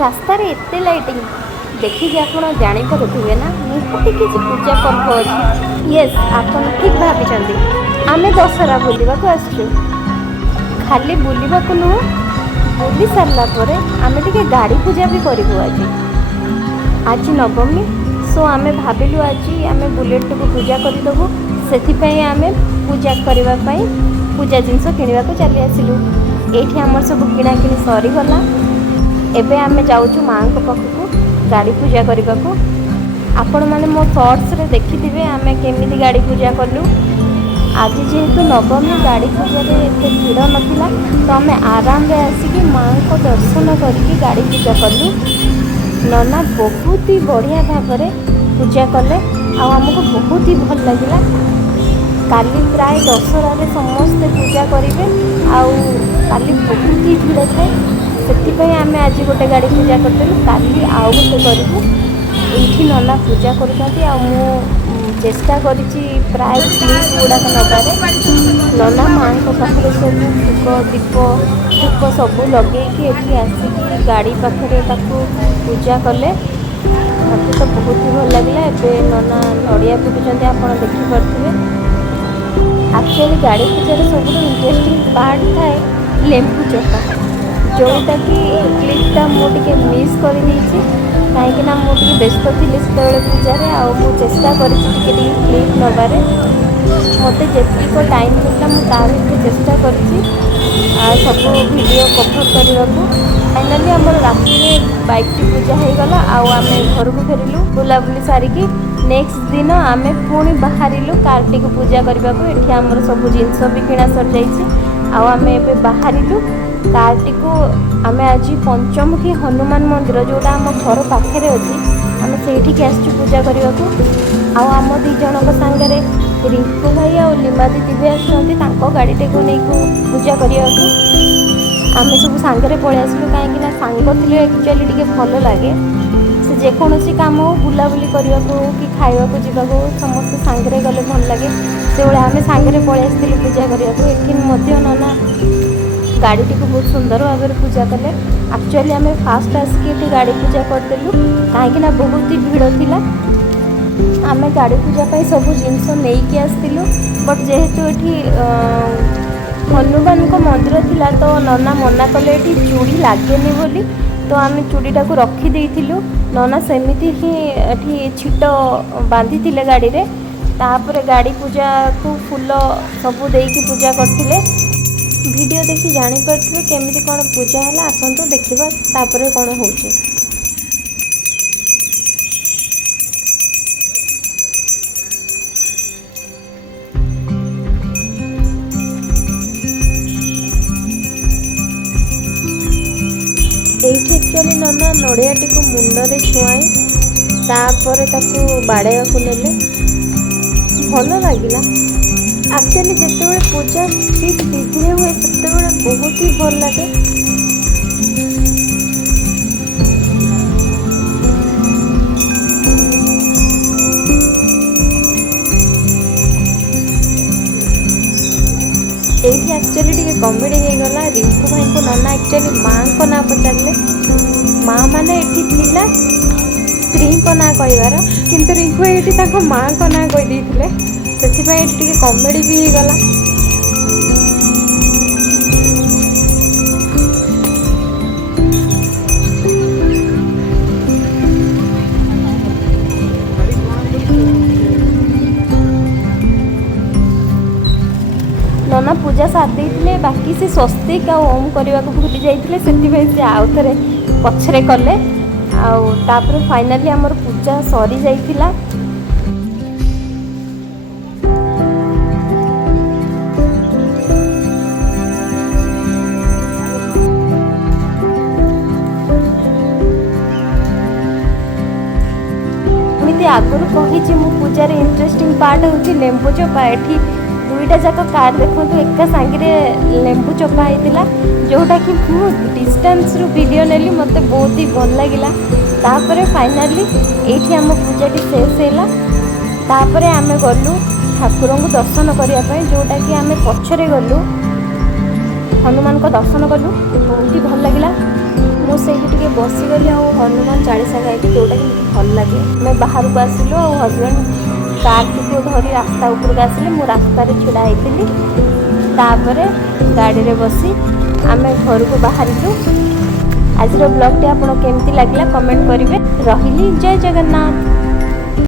रास्तार एते लाइटिंग देखिए ଆପଣ ଜାଣିପାରୁଥିବେ ନା ନିହାତି କିଛି ପୂଜା ପର୍ବ ଅଛି। ୟେସ୍ ଆପଣ ଠିକ୍ ଭାବିଛନ୍ତି। ଆମେ ଦଶହରା ବୁଲିବାକୁ ଆସିଛୁ। ଖାଲି ବୁଲିବାକୁ ନୁହଁ, ବୁଲି ସାରିଲା ପରେ ଆମେ ଟିକେ ଗାଡ଼ି ପୂଜା ବି କରିବୁ ଆଜି। ଆଜି ନବମୀ, ସୋ ଆମେ ଭାବିଲୁ ଆଜି ଆମେ ବୁଲେଟ୍ଟିକୁ ପୂଜା କରିଦେବୁ। ସେଥିପାଇଁ ଆମେ ପୂଜା କରିବା ପାଇଁ ପୂଜା ଜିନିଷ କିଣିବାକୁ ଚାଲି ଆସିଲୁ। ଏଇଠି ଆମର ସବୁ କିଣାକିଣି ସରିଗଲା। ଏବେ ଆମେ ଯାଉଛୁ ମାଆଙ୍କ ପାଖକୁ ଗାଡ଼ି ପୂଜା କରିବାକୁ। ଆପଣମାନେ ମୋ ସର୍ଟସରେ ଦେଖିଥିବେ ଆମେ କେମିତି ଗାଡ଼ି ପୂଜା କଲୁ। ଆଜି ଯେହେତୁ ନବମୀ, ଗାଡ଼ି ପୂଜାରେ ଏତେ ଭିଡ଼ ନଥିଲା, ତ ଆମେ ଆରାମରେ ଆସିକି ମାଆଙ୍କ ଦର୍ଶନ କରିକି ଗାଡ଼ି ପୂଜା କଲୁ। ନନା ବହୁତ ହି ବଢ଼ିଆ ଭାବରେ ପୂଜା କଲେ, ଆଉ ଆମକୁ ବହୁତ ହି ଭଲ ଲାଗିଲା। କାଲି ପ୍ରାୟ ଦଶହରାରେ ସମସ୍ତେ ପୂଜା କରିବେ, ଆଉ କାଲି ବହୁତ ହି ଭିଡ଼ ଥାଏ। ସେଥିପାଇଁ ଆମେ ଆଜି ଗୋଟେ ଗାଡ଼ି ପୂଜା କରିଦେଲୁ, କାଲି ଆଉ ଗୋଟେ କରିବୁ। ଏଇଠି ନନା ପୂଜା କରୁଛନ୍ତି, ଆଉ ମୁଁ ଚେଷ୍ଟା କରିଛି ପ୍ରାୟ କ୍ଲିପ୍ ଗୁଡ଼ାକ ନେବାରେ। ନନା ମାଆଙ୍କ ପାଖରେ ସବୁ ଭୋଗ, ଦୀପ, ଧୂପ ସବୁ ଲଗେଇକି ଏଠି ଆସିକି ଗାଡ଼ି ପାଖରେ ତାକୁ ପୂଜା କଲେ। ମୋତେ ତ ବହୁତ ହି ଭଲ ଲାଗିଲା। ଏବେ ନନା ନଡ଼ିଆ ପିଟୁଛନ୍ତି, ଆପଣ ଦେଖିପାରୁଥିବେ। ଆକ୍ଚୁଆଲି ଗାଡ଼ି ପୂଜାରେ ସବୁଠୁ ଇଣ୍ଟରେଷ୍ଟିଂ ପାର୍ଟ ଥାଏ ଲେମ୍ବୁ ଚପା, ଯେଉଁଟାକି କ୍ଲିପ୍ଟା ମୁଁ ଟିକେ ମିସ୍ କରିଦେଇଛି, କାହିଁକିନା ମୁଁ ଟିକେ ବ୍ୟସ୍ତ ଥିଲି ସେତେବେଳେ ପୂଜାରେ। ଆଉ ମୁଁ ଚେଷ୍ଟା କରିଛି ଟିକେ କ୍ଲିପ୍ ନେବାରେ। ମୋତେ ଯେତିକ ଟାଇମ୍ ମିଳିଲା ମୁଁ ତା ଭିତରେ ଚେଷ୍ଟା କରିଛି ସବୁ ଭିଡ଼ିଓ କଭର୍ କରିବାକୁ। ଫାଇନାଲି ଆମର ରାତିରେ ବାଇକ୍ଟି ପୂଜା ହେଇଗଲା, ଆଉ ଆମେ ଘରକୁ ଫେରିଲୁ ବୁଲାବୁଲି ସାରିକି। ନେକ୍ସଟ ଦିନ ଆମେ ପୁଣି ବାହାରିଲୁ କାର୍ଟିକୁ ପୂଜା କରିବାକୁ। ଏଠି ଆମର ସବୁ ଜିନିଷ ବି କିଣା ସରିଯାଇଛି, ଆଉ ଆମେ ଏବେ ବାହାରିଲୁ କାର୍ଟିକୁ। ଆମେ ଆଜି ପଞ୍ଚମୁଖୀ ହନୁମାନ ମନ୍ଦିର, ଯେଉଁଟା ଆମ ଘର ପାଖରେ ଅଛି, ଆମେ ସେଇଠିକି ଆସିଛୁ ପୂଜା କରିବାକୁ। ଆଉ ଆମ ଦୁଇ ଜଣଙ୍କ ସାଙ୍ଗରେ ରିଙ୍କୁ ଭାଇ ଆଉ ଲିମା ଦିଦି ବି ଆସୁଛନ୍ତି, ତାଙ୍କ ଗାଡ଼ିଟିକୁ ନେଇକୁ ପୂଜା କରିବାକୁ। ଆମେ ସବୁ ସାଙ୍ଗରେ ପଳେଇ ଆସିଲୁ, କାହିଁକିନା ସାଙ୍ଗ ଥିଲେ ଆକ୍ଚୁଆଲି ଟିକେ ଭଲ ଲାଗେ। ସେ ଯେକୌଣସି କାମ ହଉ, ବୁଲାବୁଲି କରିବାକୁ ହଉ କି ଖାଇବାକୁ ଯିବାକୁ ହଉ, ସମସ୍ତେ ସାଙ୍ଗରେ ଗଲେ ଭଲ ଲାଗେ। ସେଭଳିଆ ଆମେ ସାଙ୍ଗରେ ପଳେଇ ଆସିଥିଲୁ ପୂଜା କରିବାକୁ। ଏଠି ମଧ୍ୟ ନନା ଗାଡ଼ିଟିକୁ ବହୁତ ସୁନ୍ଦର ଭାବରେ ପୂଜା କଲେ। ଆକ୍ଚୁଆଲି ଆମେ ଫାଷ୍ଟ ଆସିକି ଏଠି ଗାଡ଼ି ପୂଜା କରିଦେଲୁ, କାହିଁକିନା ବହୁତ ହି ଭିଡ଼ ଥିଲା। ଆମେ ଗାଡ଼ି ପୂଜା ପାଇଁ ସବୁ ଜିନିଷ ନେଇକି ଆସିଥିଲୁ, ବଟ୍ ଯେହେତୁ ଏଠି ହନୁମାନଙ୍କ ମନ୍ଦିର ଥିଲା, ତ ନନା ମନା କଲେ ଏଠି ଚୁଡ଼ି ଲାଗେନି ବୋଲି। ତ ଆମେ ଚୁଡ଼ିଟାକୁ ରଖିଦେଇଥିଲୁ। ନନା ସେମିତି ହିଁ ଏଠି ଛିଟ ବାନ୍ଧିଥିଲେ ଗାଡ଼ିରେ। ତାପରେ ଗାଡ଼ି ପୂଜାକୁ ଫୁଲ ସବୁ ଦେଇକି ପୂଜା କରିଥିଲେ। ଭିଡ଼ିଓ ଦେଖି ଜାଣିପାରୁଥିବେ କେମିତି କ'ଣ ପୂଜା ହେଲା। ଆସନ୍ତୁ ଦେଖିବା ତାପରେ କ'ଣ ହେଉଛି। ଏଇଠି ଆକ୍ଚୁଆଲି ନନା ନଡ଼ିଆଟିକୁ ମୁଣ୍ଡରେ ଛୁଆଇଁ ତାପରେ ତାକୁ ବାଡ଼େଇବାକୁ ନେଲେ। ଭଲ ଲାଗିଲା। ଆକ୍ଚୁଆଲି ଯେତେବେଳେ ପୂଜା ଠିକ୍ ବିଧିରେ ହୁଏ, ସେତେବେଳେ ବହୁତ ହି ଭଲ ଲାଗେ। ଏଇଠି ଆକ୍ଚୁଆଲି ଟିକେ କମେଡ଼ି ହେଇଗଲା। ରିଙ୍କୁ ଭାଇଙ୍କୁ ନନା ଆକ୍ଚୁଆଲି ମାଆଙ୍କ ନାଁ ପଚାରିଲେ। ମା ମାନେ ଏଠି ଥିଲା ସ୍ତ୍ରୀଙ୍କ ନାଁ କହିବାର, କିନ୍ତୁ ରିଙ୍କୁ ଭାଇ ଏଠି ତାଙ୍କ ମାଆଙ୍କ ନାଁ କହିଦେଇଥିଲେ। ସେଥିପାଇଁ ଏଠି ଟିକେ କମେଡ଼ି ବି ହେଇଗଲା। ନନା ପୂଜା ସାରି ଦେଇଥିଲେ, ବାକି ସେ ସ୍ୱସ୍ତିକ ଆଉ ଓମ୍ କରିବାକୁ ଭୁଲି ଯାଇଥିଲେ। ସେଥିପାଇଁ ସେ ଆଉ ଥରେ ପଛରେ କଲେ। ଆଉ ତାପରେ ଫାଇନାଲି ଆମର ପୂଜା ସରିଯାଇଥିଲା। ଏମିତି ଆଗରୁ କହିଛି, ମୁଁ ପୂଜାରେ ଇଣ୍ଟରେଷ୍ଟିଂ ପାର୍ଟ ହେଉଛି ଲେମ୍ବୁ ଚୋପା। ଏଠି ଦୁଇଟା ଯାକ କାର୍ ଦେଖନ୍ତୁ ଏକା ସାଙ୍ଗରେ ଲେମ୍ବୁ ଚୋପା ହେଇଥିଲା, ଯେଉଁଟାକି ମୁଁ ଡିଷ୍ଟାନ୍ସରୁ ଭିଡ଼ିଓ ନେଲି। ମୋତେ ବହୁତ ହି ଭଲ ଲାଗିଲା। ତାପରେ ଫାଇନାଲି ଏଇଠି ଆମ ପୂଜାଟି ଶେଷ ହେଲା। ତାପରେ ଆମେ ଗଲୁ ଠାକୁରଙ୍କୁ ଦର୍ଶନ କରିବା ପାଇଁ, ଯେଉଁଟାକି ଆମେ ପଛରେ ଗଲୁ ହନୁମାନଙ୍କ ଦର୍ଶନ କଲୁ। ବହୁତ ହି ଭଲ ଲାଗିଲା। ମୋ ମୁଁ ସେଇଠି ଟିକେ ବସିଗଲି ଆଉ ହନୁମାନ ଚାଳିଶା ଗାଇଲି, ଯେଉଁଟାକି ମୋତେ ଭଲ ଲାଗେ। ଆମେ ବାହାରକୁ ଆସିଲୁ ଆଉ ହଜବେଣ୍ଡ କାର୍ଟିକୁ ଧରି ରାସ୍ତା ଉପରକୁ ଆସିଲେ, ମୁଁ ରାସ୍ତାରେ ଛିଡ଼ା ହେଇଥିଲି। ତାପରେ ଗାଡ଼ିରେ ବସି ଆମେ ଘରକୁ ବାହାରିଲୁ। ଆଜିର ବ୍ଲଗ୍ଟି ଆପଣ କେମିତି ଲାଗିଲା କମେଣ୍ଟ କରିବେ। ରହିଲି, ଜୟ ଜଗନ୍ନାଥ।